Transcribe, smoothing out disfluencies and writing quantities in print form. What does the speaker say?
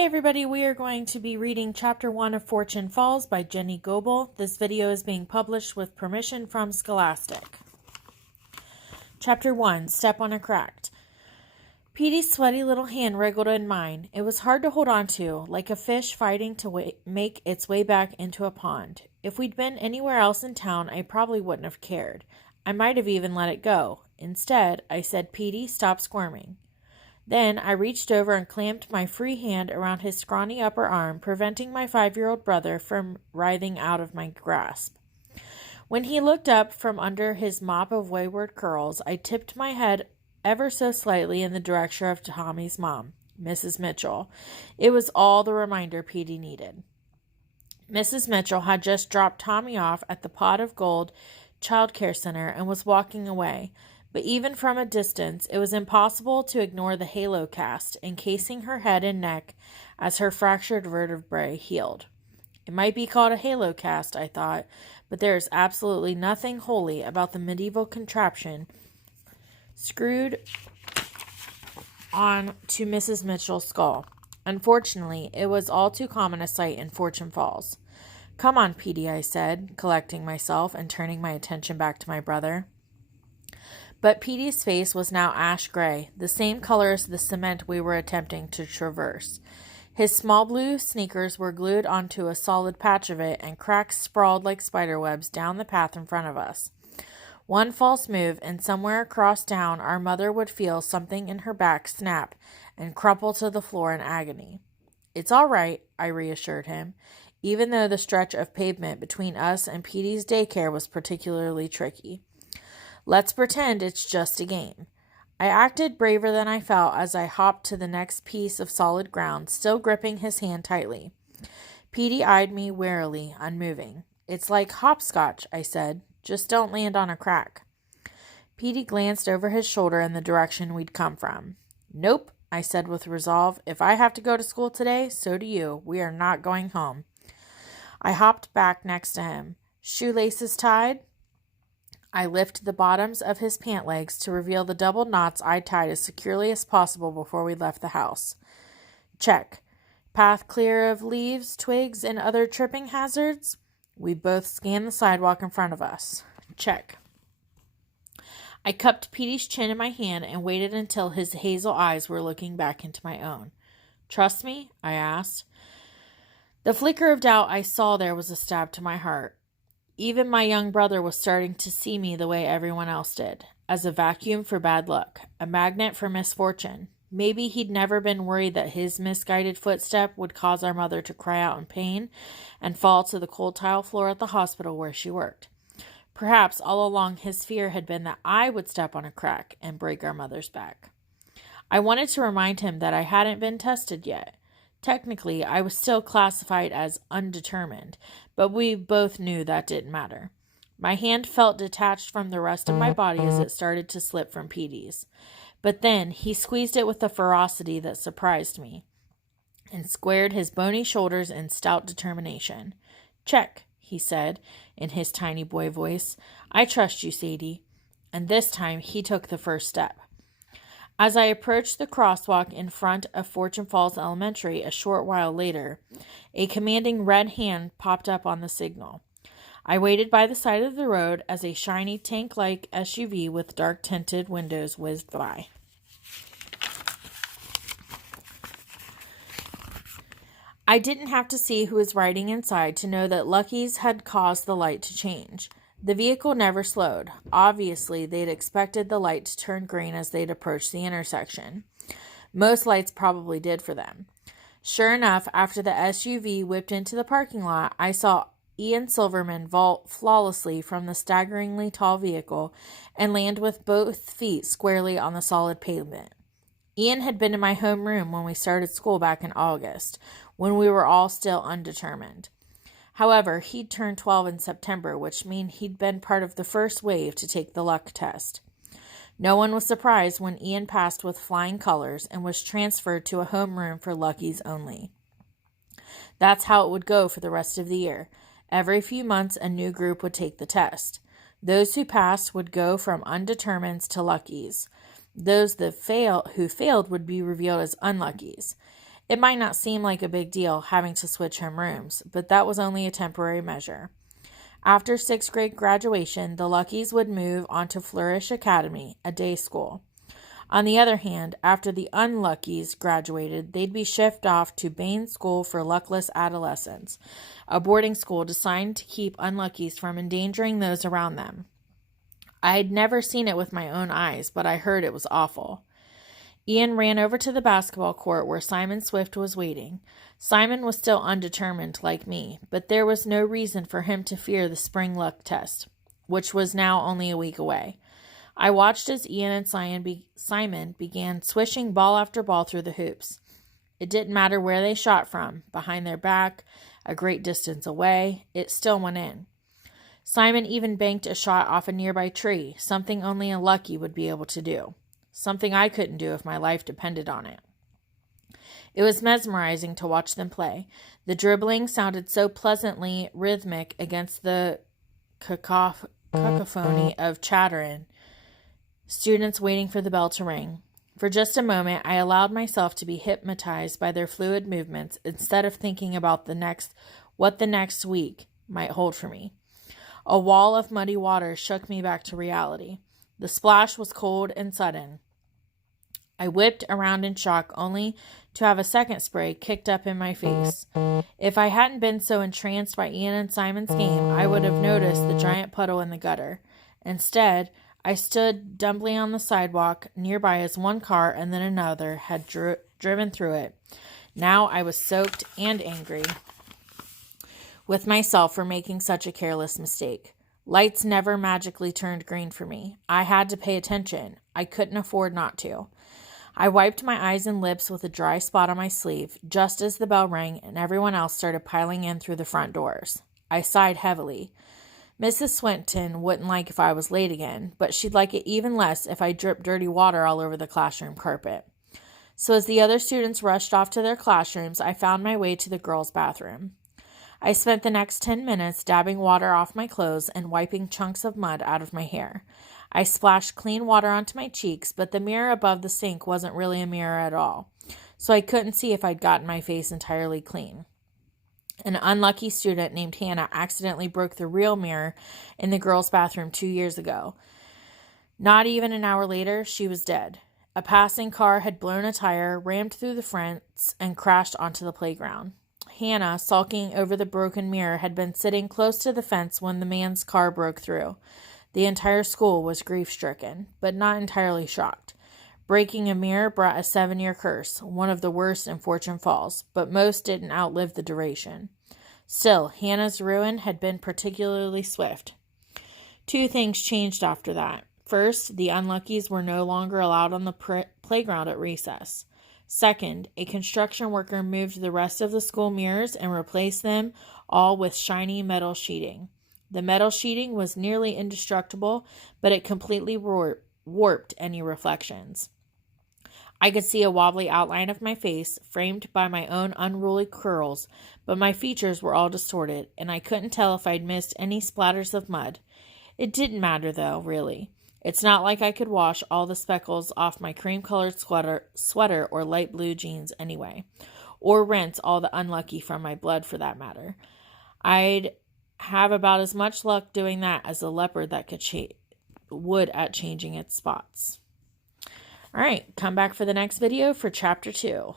Hey everybody, we are going to be reading Chapter 1 of Fortune Falls by Jenny Goebel. This video is being published with permission from Scholastic. Chapter 1, Step on a Crack. Petey's sweaty little hand wriggled in mine. It was hard to hold on to, like a fish fighting to make its way back into a pond. If we'd been anywhere else in town, I probably wouldn't have cared. I might have even let it go. Instead, I said, "Petey, stop squirming." Then I reached over and clamped my free hand around his scrawny upper arm, preventing my 5-year-old brother from writhing out of my grasp. When he looked up from under his mop of wayward curls, I tipped my head ever so slightly in the direction of Tommy's mom, Mrs. Mitchell. It was all the reminder Petey needed. Mrs. Mitchell had just dropped Tommy off at the Pot of Gold Child Care Center and was walking away. But even from a distance, it was impossible to ignore the halo cast encasing her head and neck as her fractured vertebrae healed. It might be called a halo cast, I thought, but there is absolutely nothing holy about the medieval contraption screwed on to Mrs. Mitchell's skull. Unfortunately, it was all too common a sight in Fortune Falls. "Come on, Petey," I said, collecting myself and turning my attention back to my brother. But Petey's face was now ash gray, the same color as the cement we were attempting to traverse. His small blue sneakers were glued onto a solid patch of it, and cracks sprawled like spiderwebs down the path in front of us. One false move, and somewhere across town our mother would feel something in her back snap and crumple to the floor in agony. "It's all right," I reassured him, even though the stretch of pavement between us and Petey's daycare was particularly tricky. "Let's pretend it's just a game." I acted braver than I felt as I hopped to the next piece of solid ground, still gripping his hand tightly. Petey eyed me warily, unmoving. "It's like hopscotch," I said. "Just don't land on a crack." Petey glanced over his shoulder in the direction we'd come from. "Nope," I said with resolve. "If I have to go to school today, so do you. We are not going home." I hopped back next to him. "Shoelaces tied?" I lifted the bottoms of his pant legs to reveal the double knots I tied as securely as possible before we left the house. "Check. Path clear of leaves, twigs, and other tripping hazards?" We both scanned the sidewalk in front of us. "Check." I cupped Petey's chin in my hand and waited until his hazel eyes were looking back into my own. "Trust me?" I asked. The flicker of doubt I saw there was a stab to my heart. Even my young brother was starting to see me the way everyone else did, as a vacuum for bad luck, a magnet for misfortune. Maybe he'd never been worried that his misguided footstep would cause our mother to cry out in pain and fall to the cold tile floor at the hospital where she worked. Perhaps all along his fear had been that I would step on a crack and break our mother's back. I wanted to remind him that I hadn't been tested yet. Technically, I was still classified as undetermined, but we both knew that didn't matter. My hand felt detached from the rest of my body as it started to slip from Petey's. But then he squeezed it with a ferocity that surprised me and squared his bony shoulders in stout determination. "Check," he said in his tiny boy voice. "I trust you, Sadie." And this time he took the first step. As I approached the crosswalk in front of Fortune Falls Elementary a short while later, a commanding red hand popped up on the signal. I waited by the side of the road as a shiny tank-like SUV with dark-tinted windows whizzed by. I didn't have to see who was riding inside to know that Lucky's had caused the light to change. The vehicle never slowed. Obviously, they'd expected the light to turn green as they'd approached the intersection. Most lights probably did for them. Sure enough, after the SUV whipped into the parking lot, I saw Ian Silverman vault flawlessly from the staggeringly tall vehicle and land with both feet squarely on the solid pavement. Ian had been in my homeroom when we started school back in August, when we were all still undetermined. However, he'd turned 12 in September, which meant he'd been part of the first wave to take the luck test. No one was surprised when Ian passed with flying colors and was transferred to a homeroom for Luckies only. That's how it would go for the rest of the year. Every few months, a new group would take the test. Those who passed would go from undetermineds to Luckies. Those who failed would be revealed as unluckies. It might not seem like a big deal having to switch home rooms, but that was only a temporary measure. After 6th grade graduation, the Luckies would move on to Flourish Academy, a day school. On the other hand, after the Unluckies graduated, they'd be shipped off to Bain School for Luckless Adolescents, a boarding school designed to keep Unluckies from endangering those around them. I'd never seen it with my own eyes, but I heard it was awful. Ian ran over to the basketball court where Simon Swift was waiting. Simon was still undetermined, like me, but there was no reason for him to fear the spring luck test, which was now only a week away. I watched as Ian and Simon began swishing ball after ball through the hoops. It didn't matter where they shot from, behind their back, a great distance away, it still went in. Simon even banked a shot off a nearby tree, something only a Lucky would be able to do. Something I couldn't do if my life depended on it. It was mesmerizing to watch them play. The dribbling sounded so pleasantly rhythmic against the cacophony of chattering students waiting for the bell to ring. For just a moment, I allowed myself to be hypnotized by their fluid movements instead of thinking about what the next week might hold for me. A wall of muddy water shook me back to reality. The splash was cold and sudden. I whipped around in shock only to have a second spray kicked up in my face. If I hadn't been so entranced by Ian and Simon's game, I would have noticed the giant puddle in the gutter. Instead, I stood dumbly on the sidewalk nearby as one car and then another had driven through it. Now I was soaked and angry with myself for making such a careless mistake. Lights never magically turned green for me. I had to pay attention. I couldn't afford not to. I wiped my eyes and lips with a dry spot on my sleeve just as the bell rang and everyone else started piling in through the front doors. I sighed heavily. Mrs. Swinton wouldn't like if I was late again, but she'd like it even less if I dripped dirty water all over the classroom carpet. So as the other students rushed off to their classrooms, I found my way to the girls' bathroom. I spent the next 10 minutes dabbing water off my clothes and wiping chunks of mud out of my hair. I splashed clean water onto my cheeks, but the mirror above the sink wasn't really a mirror at all, so I couldn't see if I'd gotten my face entirely clean. An unlucky student named Hannah accidentally broke the real mirror in the girls' bathroom 2 years ago. Not even an hour later, she was dead. A passing car had blown a tire, rammed through the fence, and crashed onto the playground. Hannah, sulking over the broken mirror, had been sitting close to the fence when the man's car broke through. The entire school was grief-stricken, but not entirely shocked. Breaking a mirror brought a 7-year curse, one of the worst in Fortune Falls, but most didn't outlive the duration. Still, Hannah's ruin had been particularly swift. 2 things changed after that. First, the Unluckies were no longer allowed on the playground at recess. Second, a construction worker moved the rest of the school mirrors and replaced them all with shiny metal sheeting. The metal sheeting was nearly indestructible, but it completely warped any reflections. I could see a wobbly outline of my face, framed by my own unruly curls, but my features were all distorted, and I couldn't tell if I'd missed any splatters of mud. It didn't matter, though, really. It's not like I could wash all the speckles off my cream-colored sweater or light blue jeans anyway, or rinse all the unlucky from my blood for that matter. I'd have about as much luck doing that as a leopard that would at changing its spots. All right, come back for the next video for Chapter 2.